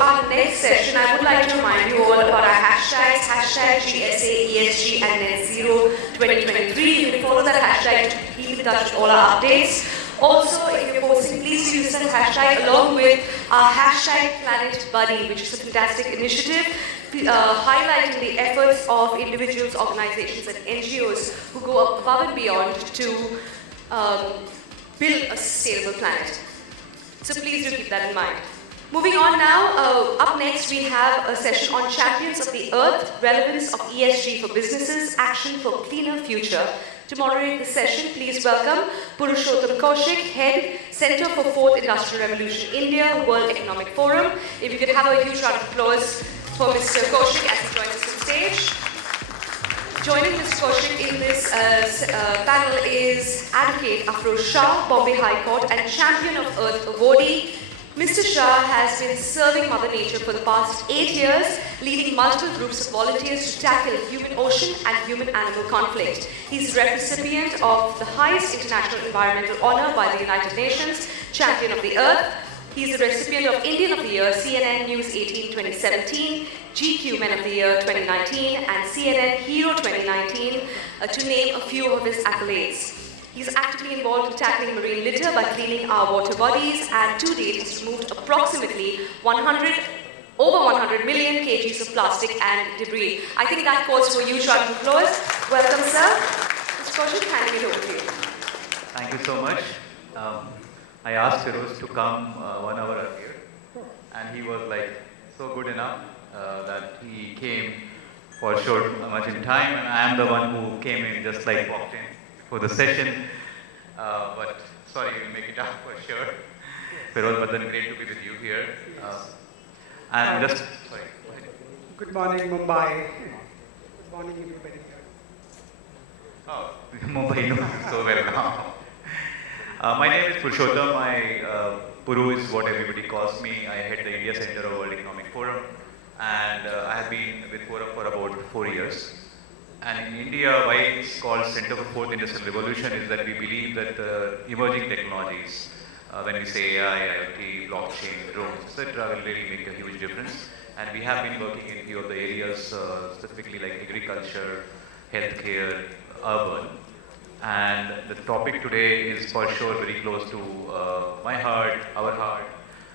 our next session, I would like to remind you all about our hashtags, hashtag GSA, ESG, and Net Zero 2023. You can follow that hashtag to keep in touch with all our updates. Also, if you're posting, please use that hashtag along with our hashtag Planet Buddy, which is a fantastic initiative highlighting the efforts of individuals, organizations, and NGOs who go above and beyond to build a sustainable planet. So please do keep that in mind. Moving on now, up next we have a session on Champions of the Earth, Relevance of ESG for Businesses, Action for Cleaner Future. To moderate the session, please welcome Purushottam Kaushik, Head, Center for Fourth Industrial Revolution, India, World Economic Forum. If you could have a huge round of applause for Mr. Kaushik as he joins us on stage. Joining Mr. Kaushik in this panel is Advocate Afroz Shah, Bombay High Court, and Champion of Earth awardee. Mr. Shah has been serving Mother Nature for the past 8 years, leading multiple groups of volunteers to tackle human-ocean and human-animal conflict. He's the recipient of the highest international environmental honor by the United Nations, Champion of the Earth. He's the recipient of Indian of the Year, CNN News 18 2017, GQ Men of the Year 2019, and CNN Hero 2019, to name a few of his accolades. He's actively involved in tackling marine litter by cleaning our water bodies, and to date he's removed approximately over 100 million kgs of plastic and debris. I think that calls for a huge round of applause. Welcome, sir. Mr. Kaushik, handing it over to you. Thank you so much. I asked Afroz to come 1 hour earlier, and he was like so good enough that he came for sure much in time, and I am the one who came in just like walked in for the session, but sorry, we'll make it up for sure. Afroz, but then great to be with you here. And just, sorry, go ahead. Good morning, Mumbai. Good morning, everybody here. Oh, Mumbai knows so well now. My name is Purushottam. Puru is what everybody calls me. I head the India Center of World Economic Forum, and I have been with Forum for about 4 years. And in India, why it's called Center for Fourth Industrial Revolution is that we believe that emerging technologies, when we say AI, IoT, blockchain, drones, etc., will really make a huge difference. And we have been working in a few of the areas, specifically like agriculture, healthcare, urban. And the topic today is for sure very close to my heart, our heart,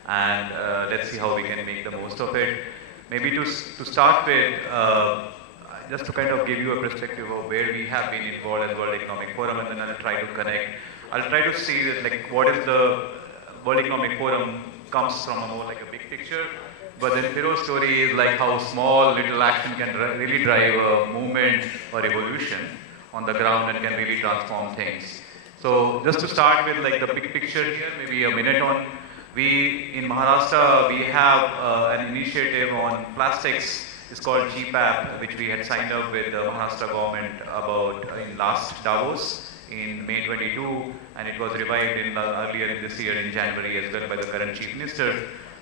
and let's see how we can make the most of it. Maybe to start with, just to kind of give you a perspective of where we have been involved as World Economic Forum, and then I'll try to connect. I'll try to see that like what is the World Economic Forum comes from a more like a big picture, but then Afroz's story is like how small little action can really drive a movement or evolution on the ground and can really transform things. So just to start with like the big picture here, maybe a minute on, we in Maharashtra, we have an initiative on plastics. It's called GPAP, which we had signed up with the Maharashtra government about in last Davos in May 22, and it was revived in earlier in this year in January as well by the current Chief Minister.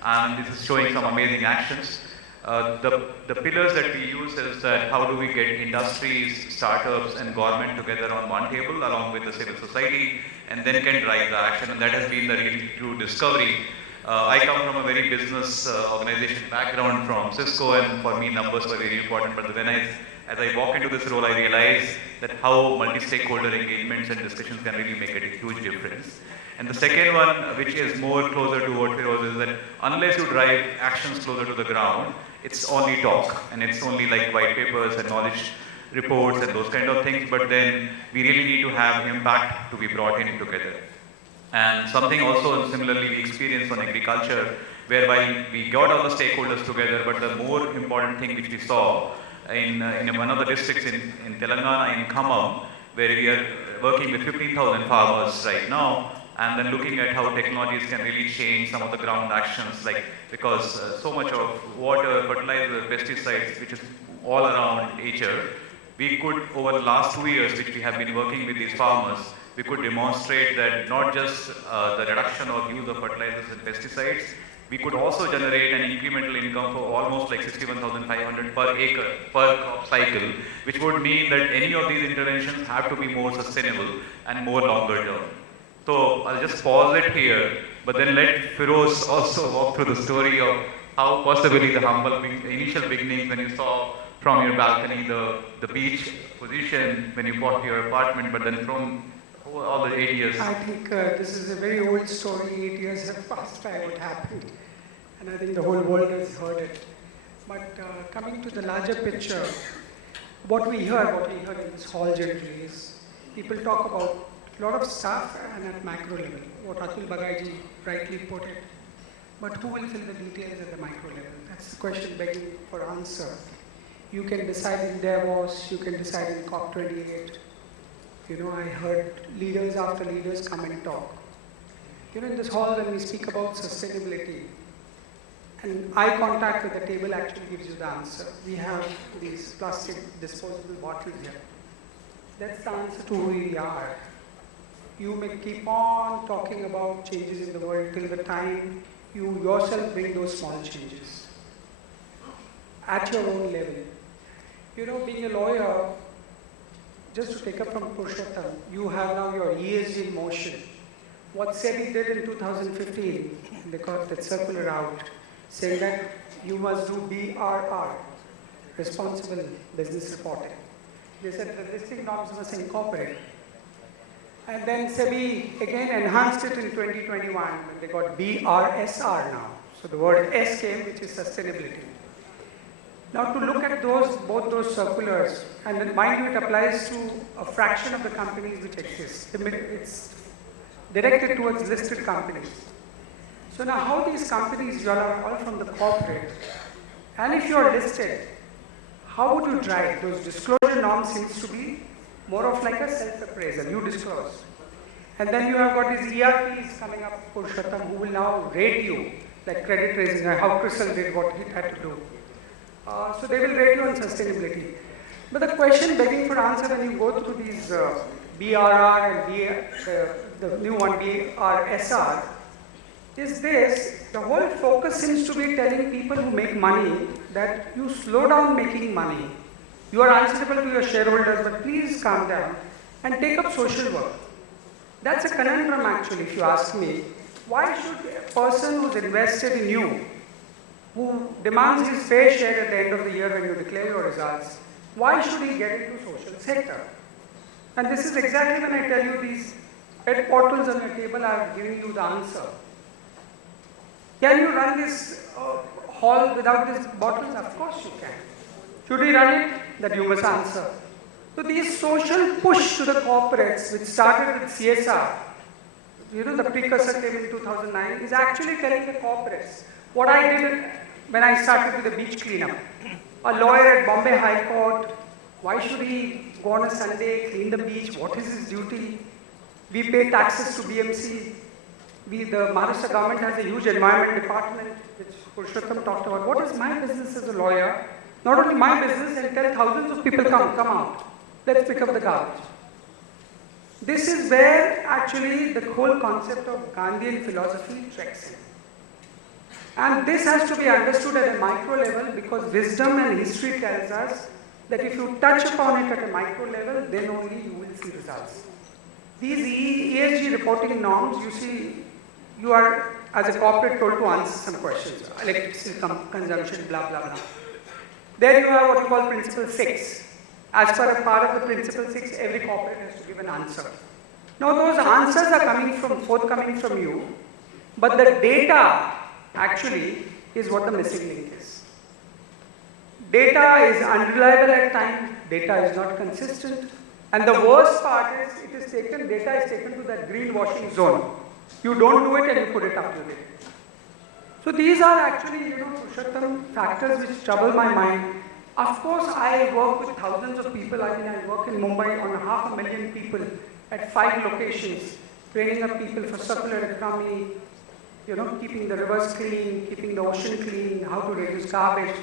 And this is showing some amazing actions. The pillars that we use is that how do we get industries, startups, and government together on one table along with the civil society, and then can drive the action, and that has been the really true discovery. I come from a very business organization background from Cisco, and for me numbers were very important, but when as I walk into this role, I realize that how multi-stakeholder engagements and discussions can really make a huge difference. And the second one, which is more closer to what Afroz is, that unless you drive actions closer to the ground, it's only talk, and it's only like white papers and knowledge reports and those kind of things, but then we really need to have impact to be brought in together. And something also similarly we experienced on agriculture, whereby we got all the stakeholders together, but the more important thing which we saw in one of the districts in Telangana, in Khammam, where we are working with 15,000 farmers right now, and then looking at how technologies can really change some of the ground actions, like because so much of water, fertilizer, pesticides, which is all around nature, we could, over the last 2 years, which we have been working with these farmers, we could demonstrate that not just the reduction of use of fertilizers and pesticides, we could also generate an incremental income for almost like 61,500 per acre, per crop cycle, which would mean that any of these interventions have to be more sustainable and more longer term. So I'll just pause it here, but then let Afroz also walk through the story of how possibly the humble initial beginnings when you saw from your balcony the beach position when you bought your apartment, but then from all the 8 years. I think this is a very old story. 8 years have passed by what happened. And I think the whole world has heard it. But coming to the larger picture, what we hear in this hall generally is people talk about a lot of stuff and at macro level, what Atul Bagaiji rightly put it. But who will fill the details at the micro level? That's the question begging for answer. You can decide in Davos, you can decide in COP28. You know, I heard leaders after leaders come and talk. You know, in this hall when we speak about sustainability, and eye contact with the table actually gives you the answer. We have these plastic disposable bottles here. That's the answer to who we are. You may keep on talking about changes in the world till the time you yourself bring those small changes at your own level. You know, being a lawyer, just to take up from Purushottam, you have now your ESG in motion. What SEBI did in 2015, they got that circular out, saying that you must do BRR, responsible business reporting. They said the listing norms must incorporate. And then SEBI again enhanced it in 2021, when they got BRSR now. So the word S came, which is sustainability. Now to look at both those circulars, and then mind you, it applies to a fraction of the companies which exist. It's directed towards listed companies. So now how these companies, you are all from the corporate, and if you are listed, how would you drive? Those disclosure norms seems to be more of like a self-appraisal, you disclose. And then you have got these ERPs coming up, Purushottam, who will now rate you, like credit raising, how Crystal did what he had to do. So they will rate you on sustainability. But the question begging for answer when you go through these BRR and the new one, BRSR, is this: the whole focus seems to be telling people who make money that you slow down making money. You are answerable to your shareholders, but please calm down and take up social work. That's a conundrum actually, if you ask me. Why should a person who's invested in you, who demands his fair share at the end of the year when you declare your results, why should he get into social sector? And this is exactly when I tell you these pet portals on your table are giving you the answer. Can you run this hall without these bottles? Of course you can. Should we run it? That you must answer. So these social push to the corporates, which started with CSR, you know, the precursor came in 2009, is actually telling the corporates. What I did when I started with the beach cleanup, a lawyer at Bombay High Court, why should he go on a Sunday, clean the beach? What is his duty? We pay taxes to BMC. The Maharashtra government has a huge environment department, which Purushottam talked about. What is my business as a lawyer? Not only my business, and tell thousands of people come out. Let's pick up the garbage. This is where actually the whole concept of Gandhian philosophy treks in. And this has to be understood at a micro level because wisdom and history tells us that if you touch upon it at a micro level, then only you will see results. These ESG reporting norms, you see, you are as a corporate told to answer some questions, electricity consumption, blah, blah, blah. Then you have what you call Principle 6. As per a part of the Principle 6, every corporate has to give an answer. Now those answers are forthcoming from you, but the data actually is what the missing link is. Data is unreliable at times, data is not consistent, and the worst part is data is taken to that greenwashing zone. You don't do it and you put it up to date. So these are actually, Purushottam, factors which trouble my mind. Of course, I work with thousands of people. I work in Mumbai on 500,000 people at 5 locations, training up people for circular economy, keeping the rivers clean, keeping the ocean clean, how to reduce garbage.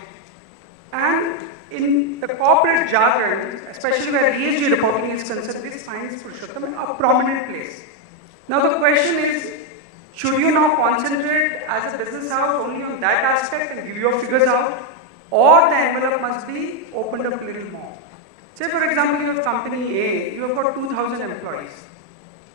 And in the corporate jargon, especially where ESG reporting is concerned, this finds Purushottam a prominent place. Now the question is, should you now concentrate as a business house only on that aspect and give your figures out? Or the envelope must be opened up a little more. Say for example, you have company A, you have got 2,000 employees.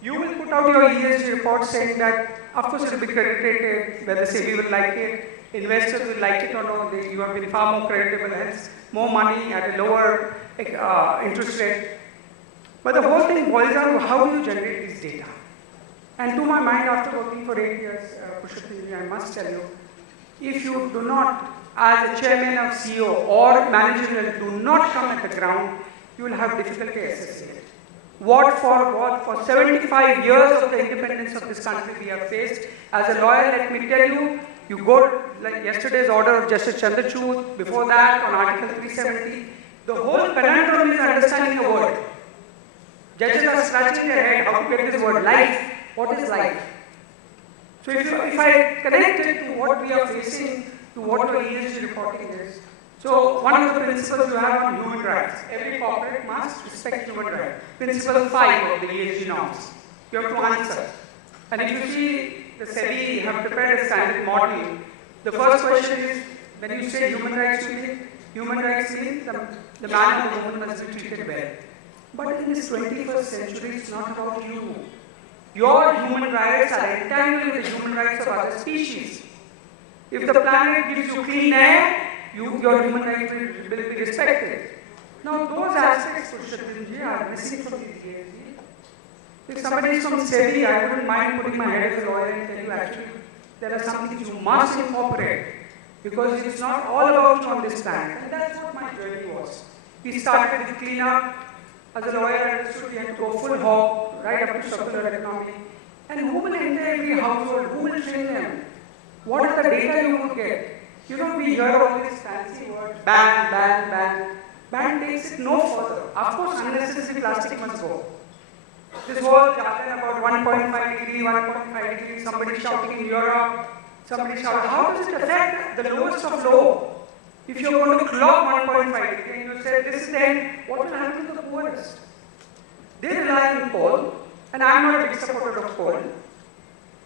You will put out your ESG report saying that, of course it will be credit rated, whether SEBI will like it, investors will like it or not, you have been far more creditable, hence more money at a lower interest rate. But the whole thing boils down to how do you generate this data? And to my mind, after working for 8 years, Purushottam, I must tell you, if you do not, as a chairman of CEO or managerial, do not come at the ground, you will have difficulty assessing it. What? For 75 years of the independence of this country we have faced. As a lawyer, let me tell you, you go, like yesterday's order of Justice Chandrachud, before that on Article 370, the whole conundrum is understanding a word. Judges are scratching their head, how to get this word, life. What is life? So if I connect it to what we are facing, to what your ESG reporting is, so one of the principles you have on human rights, every corporate must respect human rights. Principle 5 of the ESG norms, you have to answer. And if you see the SEBI have prepared a standard model, the first question is, when you say human rights means the man or woman must be treated well. But in this 21st century, it's not about you. Your human rights are entangled with the human rights of other species. If the planet gives you clean air, your human rights will be respected. Now, those aspects, Purushottam, are missing from the ESG. If somebody is from SEBI, I wouldn't mind putting my head as a lawyer and tell you actually there are some things you must incorporate because it's not all about you on this planet. And that's what my journey was. We started with cleanup. As a lawyer, I understood we had to go full hog, right up to circular economy. And who will enter every household? Who will train them? What are the data you will get? You know, we hear all these fancy words, ban, ban, ban. Ban takes it no further. Of course, unnecessary plastic must go. This whole jargon about 1.5 degree, 1.5 degree, somebody shouting in Europe, somebody shouting. How does it affect the lowest of low? If you're going to clock 1.5 degree and you say this is the end, what will happen to the poorest? They rely on coal, and I'm not a big supporter of coal.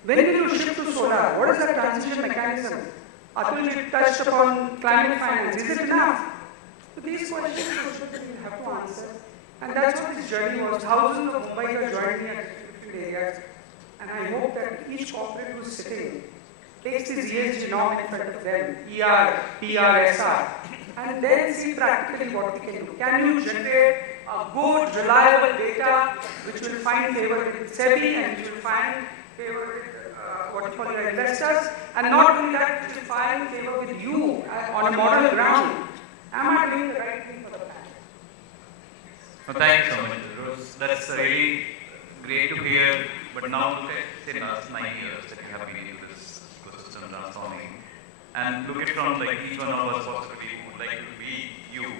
When will you shift to solar? What is the transition mechanism? Atul touched upon climate finance. Is it enough? So these questions you have to answer. And that's what this journey was. Thousands of Mumbaiers joined me at different areas. And I hope that each corporate who's sitting takes this ESG norm in front of them, ER, PR, SR, and then see practically what we can do. Can you generate a good, reliable data which will find favor with SEBI and which will find favor with what you call your investors, and not only that, which will find favor with you on a moral ground. Am I doing the right thing for the planet? Well, thank you so much, Rose. That's really great to hear. But now look at, say, last 9 years that you have been in this ecosystem transforming, and look at from like each one of us possibly who would like to be you.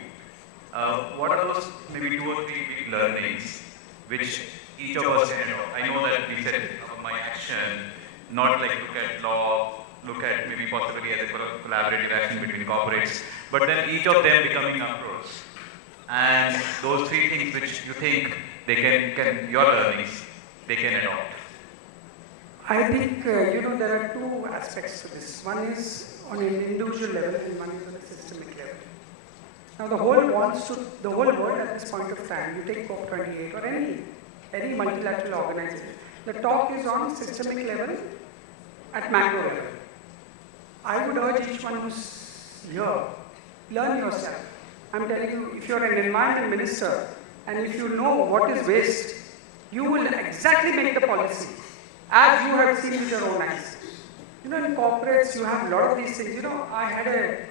What are those maybe 2 or 3 big learnings which each of us can adopt? I know that we said my action, not like look at law, look at maybe possibly as a collaborative action between corporates, but then each of them becoming Afroz. And those 3 things which you think they can your learnings, they can adopt. I think, there are 2 aspects to this. One is on an individual level and one is on a systemic level. Now the whole world at this point of time, you take COP28 or any multilateral organization, the talk is on systemic level at macro level. I would urge each one who's here, learn yourself. I'm telling you, if you're an environment minister and if you know what is waste, you will exactly make the policy as you have seen with your own eyes. In corporates, you have a lot of these things. I had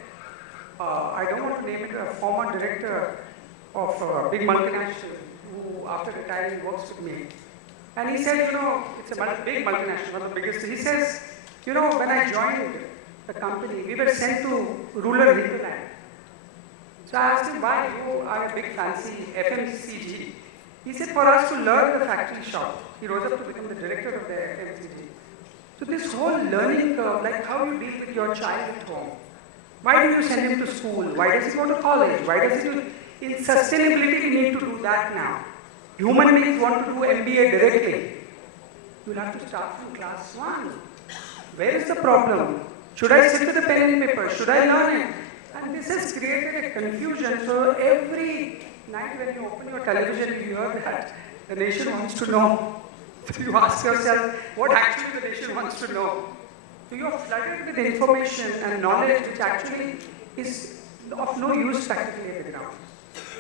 I don't want to name it, a former director of a big multinational who, after retiring, works with me. And he said, it's a big multinational, one of the biggest. He says, when I joined the company, we were sent to rural hinterland. So I asked him, why? You are a big fancy FMCG. He said, for us to learn the factory shop. He rose up to become the director of the FMCG. So this whole learning curve, like how you deal with your child at home. Why do you send him to school? Why does he go to college? Why does he do? In sustainability, we need to do that now. Human beings want to do MBA directly. You'll have to start from class 1. Where is the problem? Should I sit with a pen and paper? Should I learn it? And this has created a confusion. So every night when you open your television, you hear that the nation wants to know. So you ask yourself, what actually the nation wants to know? So you're flooded with information and knowledge which actually is of no use practically at the ground.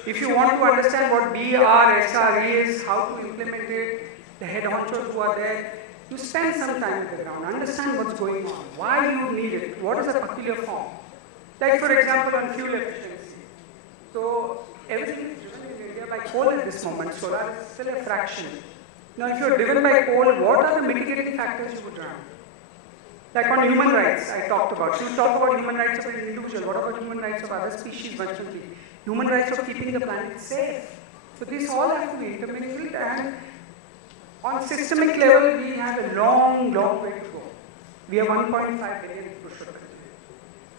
If you want to understand what BRSR is, how to implement it, the head honchos who are there, you spend some time at the ground, understand what's going on, why you need it, what is the peculiar form. Like for example on fuel efficiency. So everything is driven in India by coal at this moment, solar is still a fraction. Now if you're driven by coal, what are the mitigating factors you would run? Like on human rights, I talked about. You talk about human rights of an individual, what about human rights of other species, human rights of keeping the planet safe. So these all have to be intermingled, and on systemic level, we have a long, long way to go. We have 1.5 billion Purushottam.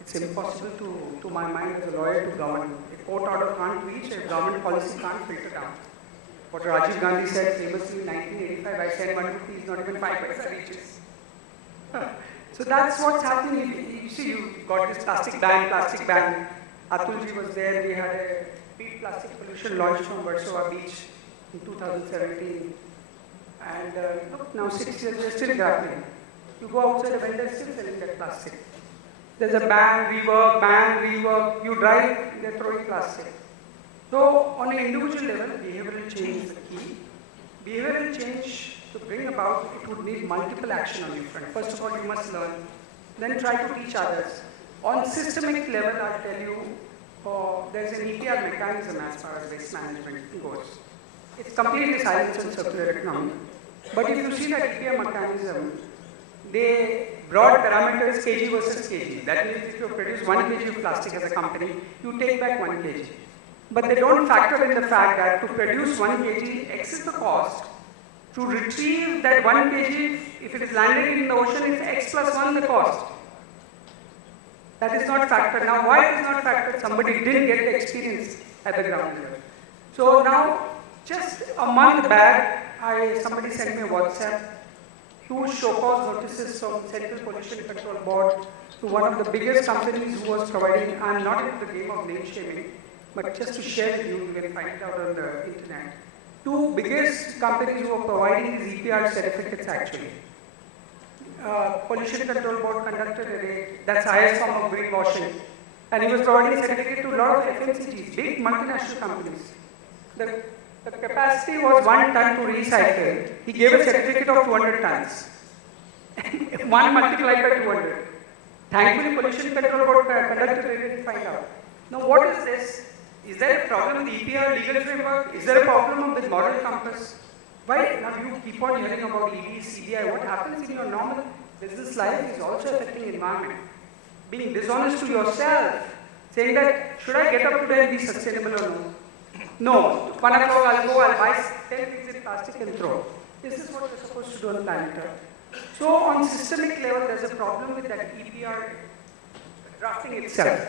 It's impossible to my mind as a lawyer to govern. A court order can't reach, a government policy can't filter down. What Rajiv Gandhi said famously in 1985, I said 1 rupee is not even 5 paisa reaches. So that's what's happening. You see, you got this plastic ban. Atulji was there, we had a peat plastic pollution launched from Warsaw Beach in 2017. And look, now 6 years, we're still grappling. You go outside, the vendors still selling that plastic. There's a ban, rework. You drive, they're throwing plastic. So on an individual level, behavioral change is the key. Behavioral change to bring about, it would need multiple action on your front. First of all, you must learn, then try to teach others. On systemic level, I'll tell you, there's an EPR mechanism as far as waste management goes. It's completely silent on circular economy. But if you see that EPR mechanism, they broad parameters kg versus kg. That means if you produce 1 kg of plastic as a company, you take back 1 kg. But they don't factor in the fact that to produce 1 kg X is the cost. To retrieve that 1 kg, if it is landed in the ocean, it's X plus 1 the cost. That is not factored. Now, why it is not factored? Somebody didn't get the experience at the ground level. So now, just a month back, somebody sent me a WhatsApp, huge show cause notices from Central Pollution Control Board to one of the biggest companies who was providing, I'm not into the game of name shaming, but just to share with you, you can find it out on the internet. 2 biggest companies who are providing these EPR certificates actually. Pollution Control Board conducted a raid, that's highest form of greenwashing, and he was providing certificate to a lot of FMCGs, big multinational companies. The capacity was 1 ton to recycle. He gave a certificate of 200 tons. 1 multiplied by 200. Thankfully, Pollution Control Board conducted a raid to find out. Now, what is this? Is there a problem with the EPR legal framework? Is there a problem with moral compass? Why? Now you keep on hearing about EV, CBI. What happens in your normal business life is also affecting the environment. Being dishonest to yourself, saying that, should I get up today and be sustainable or no? No. 1 o'clock I'll go, I'll buy 10 things in plastic and throw. This is what you're supposed to do on planet Earth. So on systemic level, there's a problem with that EPR drafting itself.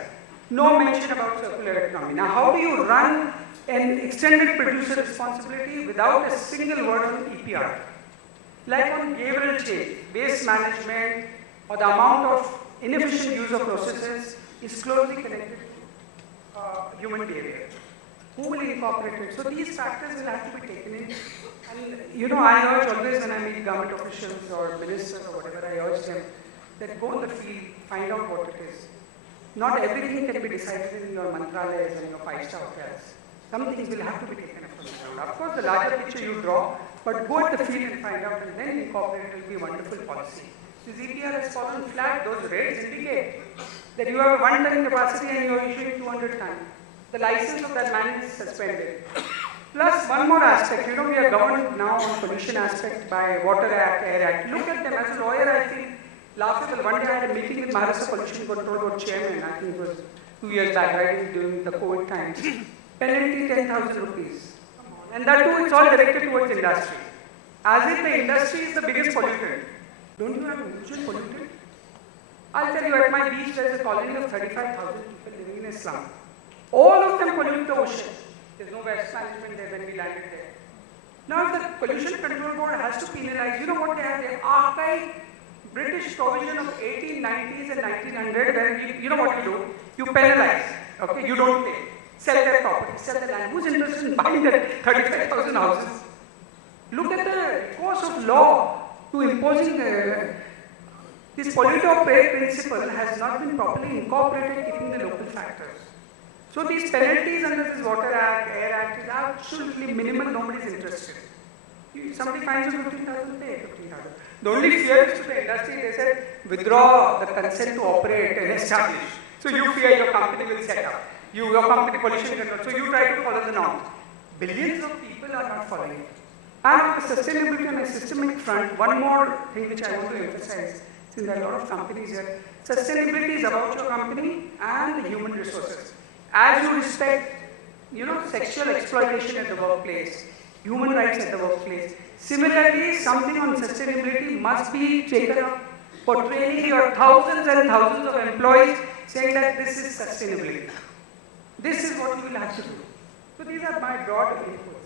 No mention about circular economy. Now, how do you run an extended producer responsibility without a single word on EPR? Like on behavioral change, waste management, or the amount of inefficient use of processes is closely connected to human behavior. Who will incorporate it? So these factors will have to be taken in. And I urge always when I meet government officials or ministers or whatever, I urge them that go in the field, find out what it is. Not everything can be decided in your mantralayas and your 5-star hotels. Some things will have to be taken up from the ground. Of course, the larger picture you draw, but go at the field and find out and then incorporate it will be a wonderful policy. This EPR has fallen flat. Those rates indicate that you have 1 ton capacity and you are issuing 200 tons. The license of that man is suspended. Plus, one more aspect. We are governed now on pollution aspect by Water Act, Air Act. Look at them. As a lawyer, I feel laughable. One day I had a meeting with Maharashtra Pollution Control Board chairman. I think it was 2 years back, right during the COVID times. Penalty 10,000 rupees. And that too, it's all directed towards industry. As if the industry is the biggest pollutant. Don't you have a mutual pollutant? I'll tell you, at my beach, there's a colony of 35,000 people living in a slum. All of them pollute the ocean. There's no waste management there when we landed there. Now, if the Pollution Control Board has to penalize, you know what they have? They archive British provision of 1890s and 1900, where you know what you do? You penalize. Okay, you don't pay. Sell their property, sell the land. Who's interested in buying that 35,000 houses? Look at the course of law to imposing This polluter or pay principle has not been properly incorporated keeping the local factors. So these penalties under this Water Act, Air Act is absolutely minimal, nobody is interested. Somebody finds you 15,000, pay 15,000. The only fear is to the industry, they said, withdraw the consent to operate and establish. So you fear your company will set up. Your company pollution control. So you try to follow the norm. Billions of people are not following it. And on the sustainability on a systemic front, one more thing which I want to emphasize, since there are a lot of companies here, sustainability is about your company and the human resources. As you respect, sexual exploitation at the workplace, human rights at the workplace, similarly, something on sustainability must be taken up for training your thousands and thousands of employees saying that this is sustainability. This is what you will have to do. So these are my broad inputs.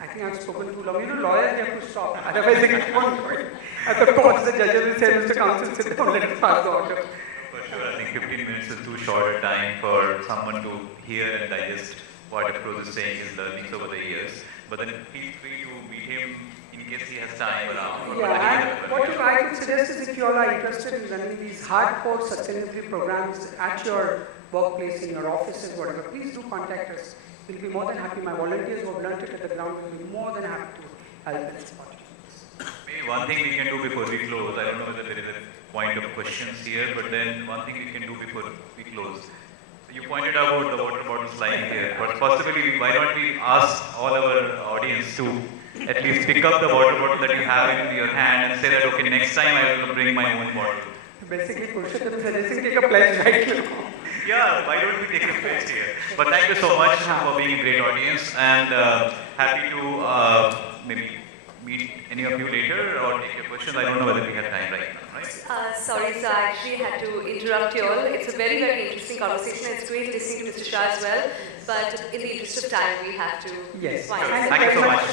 I think I've spoken too long. Lawyers have to stop. Otherwise, they keep on going. At the courts, the judges will say, Mr. Counsel, sit down, let us pass the order. For sure, I think 15 minutes is too short a time for someone to hear and digest what Afroz is saying, his learnings over the years. But then feel free to meet him in case he has time around. Yeah, and what I could suggest is if you all are interested in running these hardcore sustainability programs at your workplace, in your offices, whatever, please do contact us. We'll be more than happy. My volunteers who have learned it at the ground will be more than happy to help and support you. Maybe one thing we can do before we close, I don't know whether there is a point of questions here, but then one thing we can do before we close. So you pointed out the water bottles lying here, but possibly why don't we ask all our audience to at least pick up the water bottle that you have in your hand and say that, okay, next time I will bring my own bottle. Basically, Purushottam is suggesting take a pledge right now. Yeah, why don't we take a pledge here? But thank you so much for being a great audience, and happy to maybe meet any of you later or take your questions. I don't know whether we have time right now, right? Sorry, sir, I actually had to interrupt you all. It's a very, very interesting conversation. It's great listening to Mr. Shah as well, but in the interest of time, we have to Yes. wind up. Thank you so much.